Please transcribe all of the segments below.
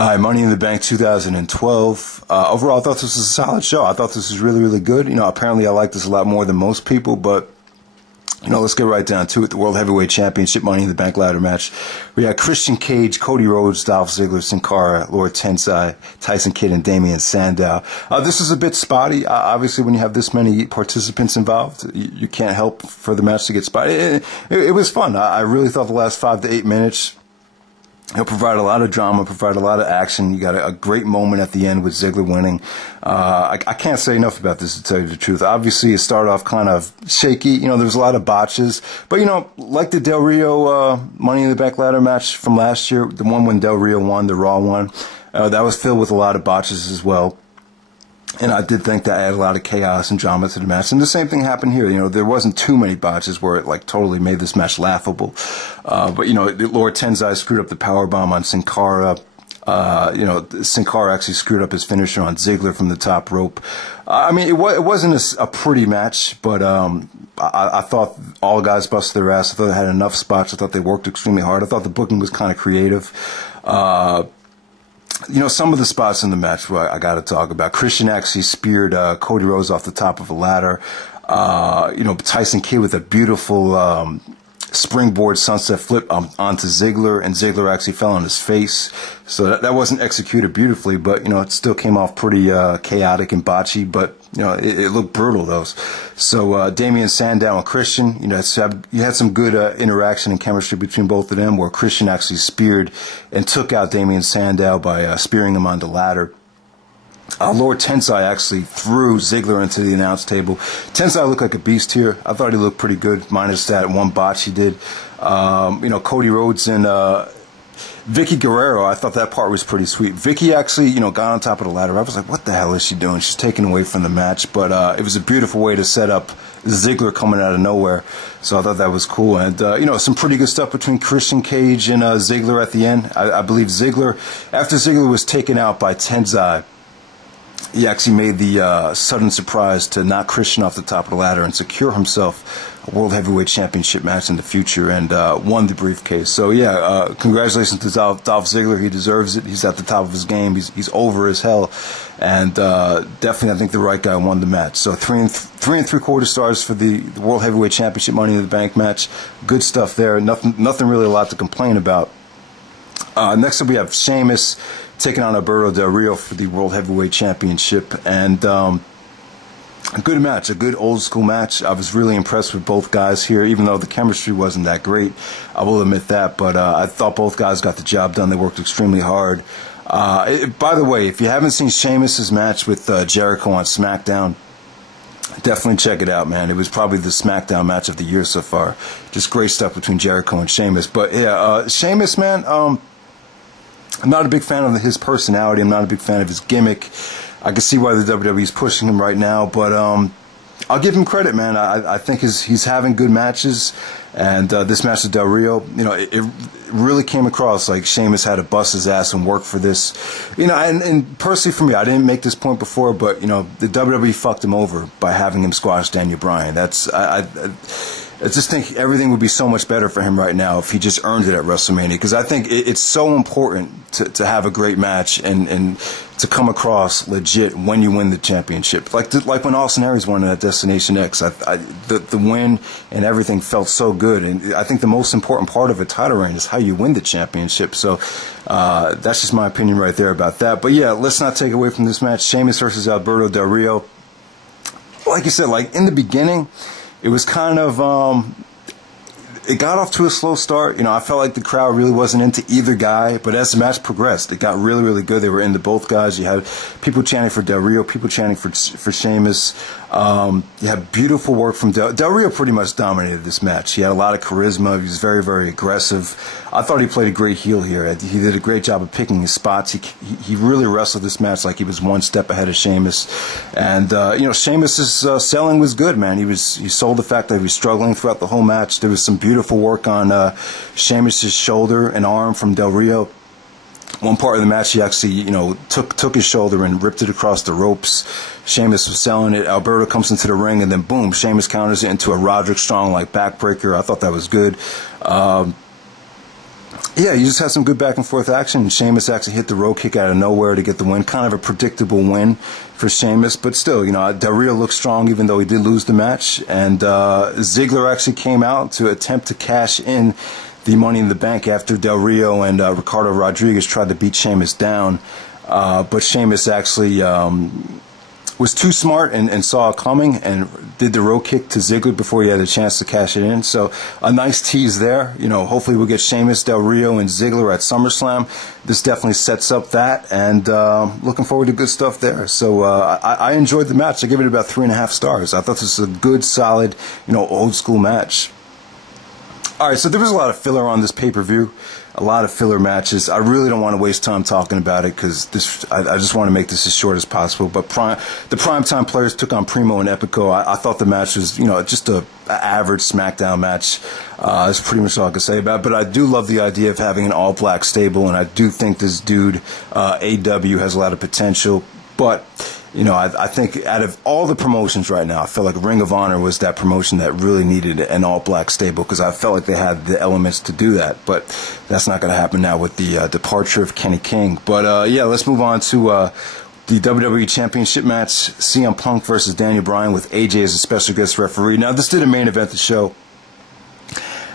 All right, Money in the Bank 2012. Overall, I thought this was a solid show. I thought this was really, really good. You know, apparently I like this a lot more than most people, but, you know, let's get right down to it. The World Heavyweight Championship Money in the Bank ladder match. We had Christian Cage, Cody Rhodes, Dolph Ziggler, Cara, Lord Tensai, Tyson Kidd, and Damien Sandow. This is a bit spotty. Obviously, when you have this many participants involved, you can't help for the match to get spotty. It was fun. I really thought the last 5 to 8 minutes, he'll provide a lot of drama, provide a lot of action. You got a great moment at the end with Ziggler winning. I can't say enough about this, to tell you the truth. Obviously, it started off kind of shaky. You know, there was a lot of botches. But, you know, like the Del Rio Money in the Bank ladder match from last year, the one when Del Rio won, the Raw one, that was filled with a lot of botches as well. And I did think that added a lot of chaos and drama to the match. And the same thing happened here. You know, there wasn't too many botches where it, like, totally made this match laughable. But, you know, Lord Tensai screwed up the powerbomb on Sin Cara. You know, Sin Cara actually screwed up his finisher on Ziggler from the top rope. I mean, it wasn't a pretty match, but I thought all guys busted their ass. I thought they had enough spots. I thought they worked extremely hard. I thought the booking was kind of creative. You know, some of the spots in the match I got to talk about. Christian actually speared Cody Rhodes off the top of a ladder. You know, Tyson Kidd with a beautiful springboard sunset flip onto Ziggler, and Ziggler actually fell on his face. So that wasn't executed beautifully, but, you know, it still came off pretty chaotic and botchy, but, you know, it looked brutal, though. So Damien Sandow and Christian, you know, you had some good interaction and chemistry between both of them, where Christian actually speared and took out Damien Sandow by spearing him on the ladder. Lord Tensai actually threw Ziggler into the announce table. Tensai looked like a beast here. I thought he looked pretty good, minus that one botch he did. You know, Cody Rhodes and Vicky Guerrero, I thought that part was pretty sweet. Vicky actually, you know, got on top of the ladder. I was like, what the hell is she doing? She's taken away from the match. But it was a beautiful way to set up Ziggler coming out of nowhere. So I thought that was cool. And, you know, some pretty good stuff between Christian Cage and Ziggler at the end. I believe Ziggler, after Ziggler was taken out by Tensai, he actually made the sudden surprise to knock Christian off the top of the ladder and secure himself a World Heavyweight Championship match in the future, and won the briefcase. So, yeah, congratulations to Dolph Ziggler. He deserves it. He's at the top of his game. He's over as hell. And definitely, I think the right guy won the match. So 3 3/4 stars for the World Heavyweight Championship Money in the Bank match. Good stuff there. Nothing really a lot to complain about. Next up, we have Sheamus taking on Alberto Del Rio for the World Heavyweight Championship, and a good match, a good old school match. I was really impressed with both guys here, even though the chemistry wasn't that great. I will admit that, but I thought both guys got the job done. They worked extremely hard. By the way, if you haven't seen Sheamus's match with Jericho on SmackDown, definitely check it out, man. It was probably the SmackDown match of the year so far. Just great stuff between Jericho and Sheamus. But yeah, Sheamus, man, I'm not a big fan of his personality. I'm not a big fan of his gimmick. I can see why the WWE is pushing him right now, but I'll give him credit, man. I think he's having good matches, and this match with Del Rio, you know, it really came across like Sheamus had to bust his ass and work for this. You know, and personally for me, I didn't make this point before, but, you know, the WWE fucked him over by having him squash Daniel Bryan. I just think everything would be so much better for him right now if he just earned it at WrestleMania, because I think it's so important to have a great match and to come across legit when you win the championship. Like when Austin Aries won at Destination X, the win and everything felt so good. And I think the most important part of a title reign is how you win the championship. So that's just my opinion right there about that. But yeah, let's not take away from this match. Sheamus versus Alberto Del Rio. Like you said, like in the beginning, it was kind of, it got off to a slow start. You know, I felt like the crowd really wasn't into either guy, but as the match progressed, it got really, really good. They were into both guys. You had people chanting for Del Rio, people chanting for Sheamus. You had beautiful work from Del Rio. Pretty much dominated this match. He had a lot of charisma. He was very, very aggressive. I thought he played a great heel here. He did a great job of picking his spots. He really wrestled this match like he was one step ahead of Sheamus. And you know, Sheamus's selling was good, man. He sold the fact that he was struggling throughout the whole match. There was some beautiful work on Sheamus's shoulder and arm from Del Rio. One part of the match, he actually, you know, took his shoulder and ripped it across the ropes. Sheamus was selling it. Alberto comes into the ring, and then boom, Sheamus counters it into a Roderick Strong like backbreaker. I thought that was good. Yeah, you just had some good back and forth action. Sheamus actually hit the road kick out of nowhere to get the win. Kind of a predictable win for Sheamus, but still, Del Rio looked strong even though he did lose the match. And Ziggler actually came out to attempt to cash in the Money in the Bank after Del Rio and Ricardo Rodriguez tried to beat Sheamus down. But Sheamus actually was too smart and saw it coming and did the road kick to Ziggler before he had a chance to cash it in. So a nice tease there. Hopefully we'll get Sheamus, Del Rio, and Ziggler at SummerSlam. This definitely sets up that, and looking forward to good stuff there. So I enjoyed the match. I give it about 3.5 stars. I thought this was a good, solid, old school match. All right, so there was a lot of filler on this pay-per-view, a lot of filler matches. I really don't want to waste time talking about it because I just want to make this as short as possible. But the primetime players took on Primo and Epico. I thought the match was, just a average SmackDown match. That's pretty much all I can say about it. But I do love the idea of having an all-black stable, and I do think this dude, AW, has a lot of potential. But I think out of all the promotions right now, I felt like Ring of Honor was that promotion that really needed an all-black stable because I felt like they had the elements to do that. But that's not going to happen now with the departure of Kenny King. But, yeah, let's move on to the WWE Championship match, CM Punk versus Daniel Bryan with AJ as a special guest referee. Now, this did a main event the show.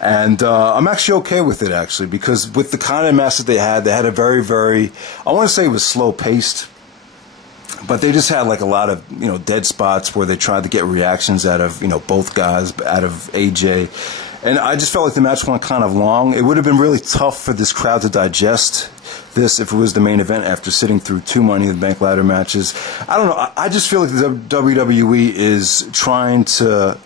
And I'm actually okay with it, actually, because with the kind of match that they had a very, very, I want to say it was slow-paced. But they just had like a lot of, dead spots where they tried to get reactions out of, both guys, out of AJ. And I just felt like the match went kind of long. It would have been really tough for this crowd to digest this if it was the main event after sitting through 2 Money in the Bank ladder matches. I don't know. I just feel like the WWE is trying to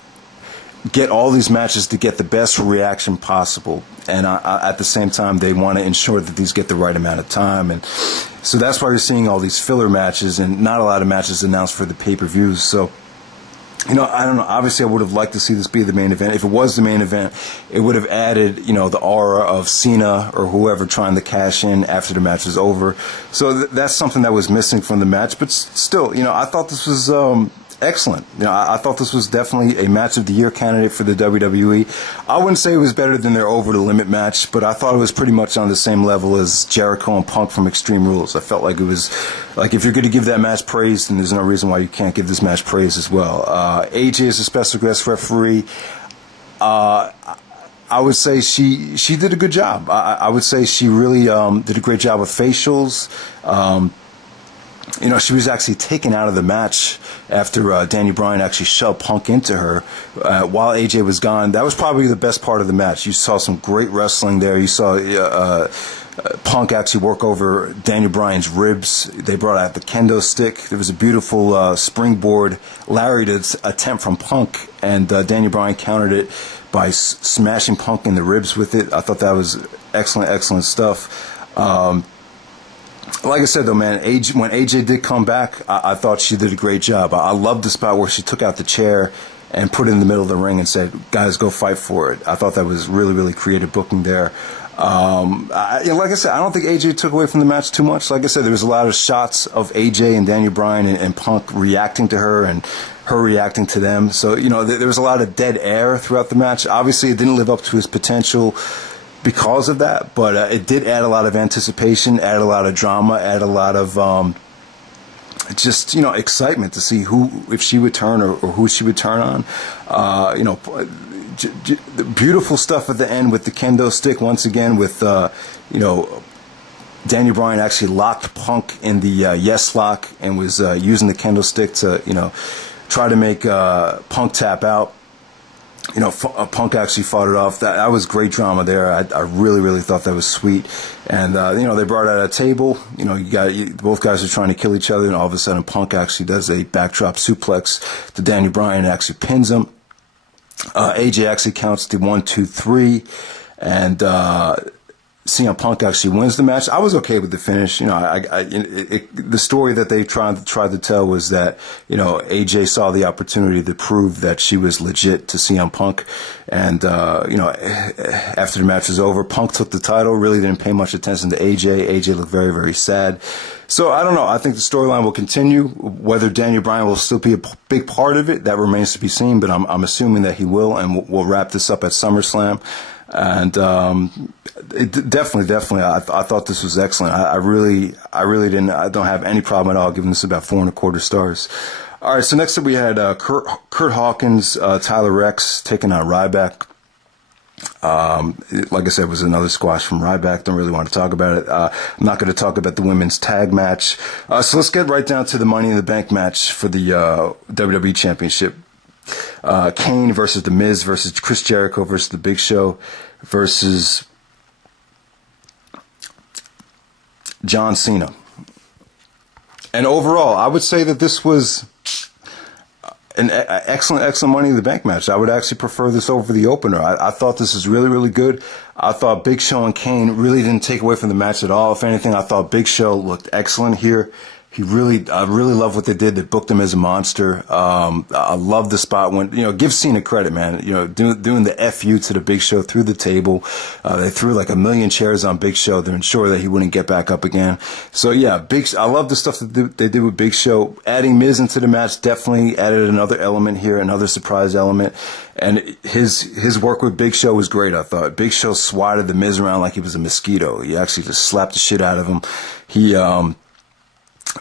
get all these matches to get the best reaction possible. And at the same time, they want to ensure that these get the right amount of time. And so that's why you're seeing all these filler matches and not a lot of matches announced for the pay-per-views. So, I don't know. Obviously, I would have liked to see this be the main event. If it was the main event, it would have added, the aura of Cena or whoever trying to cash in after the match is over. So that's something that was missing from the match. But still, I thought this was excellent. I thought this was definitely a match of the year candidate for the WWE. I wouldn't say it was better than their Over the Limit match, but I thought it was pretty much on the same level as Jericho and Punk from Extreme Rules. I felt like it was, like, if you're going to give that match praise, then there's no reason why you can't give this match praise as well. AJ is a special guest referee. I would say she did a good job. I would say she really did a great job with facials. She was actually taken out of the match after Daniel Bryan actually shoved Punk into her while AJ was gone. That was probably the best part of the match. You saw some great wrestling there. You saw Punk actually work over Daniel Bryan's ribs. They brought out the kendo stick. There was a beautiful springboard lariat attempt from Punk, and Daniel Bryan countered it by smashing Punk in the ribs with it. I thought that was excellent stuff. Like I said, though, man, when AJ did come back, I thought she did a great job. I loved the spot where she took out the chair and put it in the middle of the ring and said, guys, go fight for it. I thought that was really, really creative booking there. Like I said, I don't think AJ took away from the match too much. Like I said, there was a lot of shots of AJ and Daniel Bryan and Punk reacting to her and her reacting to them. So, there was a lot of dead air throughout the match. Obviously, it didn't live up to his potential because of that, but it did add a lot of anticipation, add a lot of drama, add a lot of just excitement to see if she would turn or who she would turn on. The beautiful stuff at the end with the kendo stick once again with Daniel Bryan actually locked Punk in the yes lock and was using the kendo stick to try to make Punk tap out. Punk actually fought it off. That was great drama there. I really, really thought that was sweet. And, they brought out a table. Both guys are trying to kill each other, and all of a sudden Punk actually does a backdrop suplex to Daniel Bryan and actually pins him. AJ actually counts to 1, 2, 3, and CM Punk actually wins the match. I was okay with the finish. The story that they tried to tell was that, AJ saw the opportunity to prove that she was legit to CM Punk. And, after the match was over, Punk took the title, really didn't pay much attention to AJ. AJ looked very, very sad. So I don't know. I think the storyline will continue. Whether Daniel Bryan will still be a big part of it, that remains to be seen. But I'm assuming that he will, and we'll wrap this up at SummerSlam. And definitely, I thought this was excellent. I really I don't have any problem at all giving this about 4.25 stars. All right, so next up we had Curt Hawkins, Tyler Reks taking on Ryback. Like I said, it was another squash from Ryback. Don't really want to talk about it. I'm not going to talk about the women's tag match. So let's get right down to the Money in the Bank match for the WWE Championship. Kane versus The Miz versus Chris Jericho versus The Big Show versus John Cena. And overall, I would say that this was an excellent Money in the Bank match. I would actually prefer this over the opener. I thought this was really good. I thought Big Show and Kane really didn't take away from the match at all. If anything, I thought Big Show looked excellent here. I really love what they did. They booked him as a monster. I love the spot when, give Cena credit, man. Doing the FU to the Big Show through the table. They threw like 1,000,000 chairs on Big Show to ensure that he wouldn't get back up again. So yeah, I love the stuff that they did with Big Show. Adding Miz into the match definitely added another element here, another surprise element. And his work with Big Show was great, I thought. Big Show swatted the Miz around like he was a mosquito. He actually just slapped the shit out of him.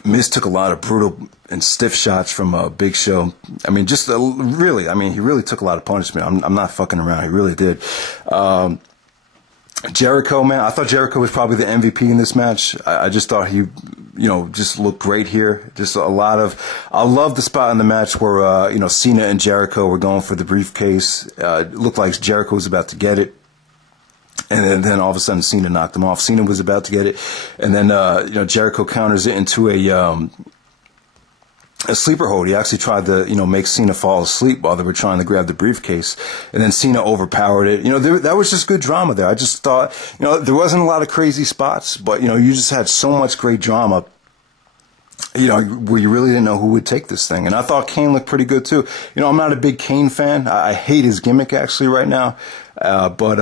Miz took a lot of brutal and stiff shots from Big Show. I mean, he really took a lot of punishment. I'm not fucking around. He really did. Jericho, man, I thought Jericho was probably the MVP in this match. I just thought he, just looked great here. Just I love the spot in the match where, Cena and Jericho were going for the briefcase. It looked like Jericho was about to get it. And then all of a sudden Cena knocked him off. Cena was about to get it. And then, Jericho counters it into a sleeper hold. He actually tried to, make Cena fall asleep while they were trying to grab the briefcase. And then Cena overpowered it. That was just good drama there. I just thought, there wasn't a lot of crazy spots, but, you just had so much great drama. Where you really didn't know who would take this thing. And I thought Kane looked pretty good too. I'm not a big Kane fan. I hate his gimmick actually right now. But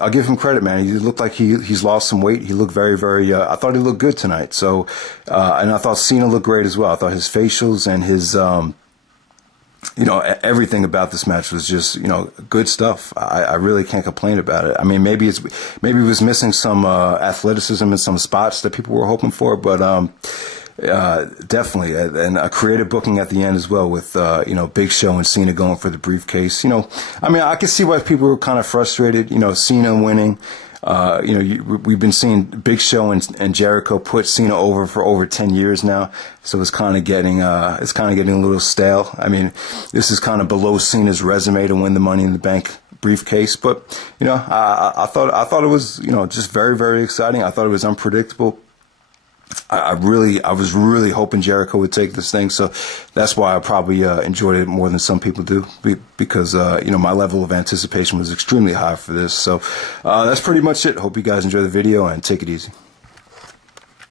I'll give him credit, man. He looked like he's lost some weight. He looked very, I thought he looked good tonight. So, and I thought Cena looked great as well. I thought his facials and his, everything about this match was just, good stuff. I really can't complain about it. I mean, maybe it was missing some, athleticism in some spots that people were hoping for, but, definitely, and a creative booking at the end as well with Big Show and Cena going for the briefcase. I can see why people were kind of frustrated. Cena winning. We've been seeing Big Show and Jericho put Cena over for over 10 years now, so it's kind of getting a little stale. I mean, this is kind of below Cena's resume to win the Money in the Bank briefcase, but I thought it was just very exciting. I thought it was unpredictable. I was really hoping Jericho would take this thing, so that's why I probably enjoyed it more than some people do, because my level of anticipation was extremely high for this. So that's pretty much it. Hope you guys enjoy the video and take it easy.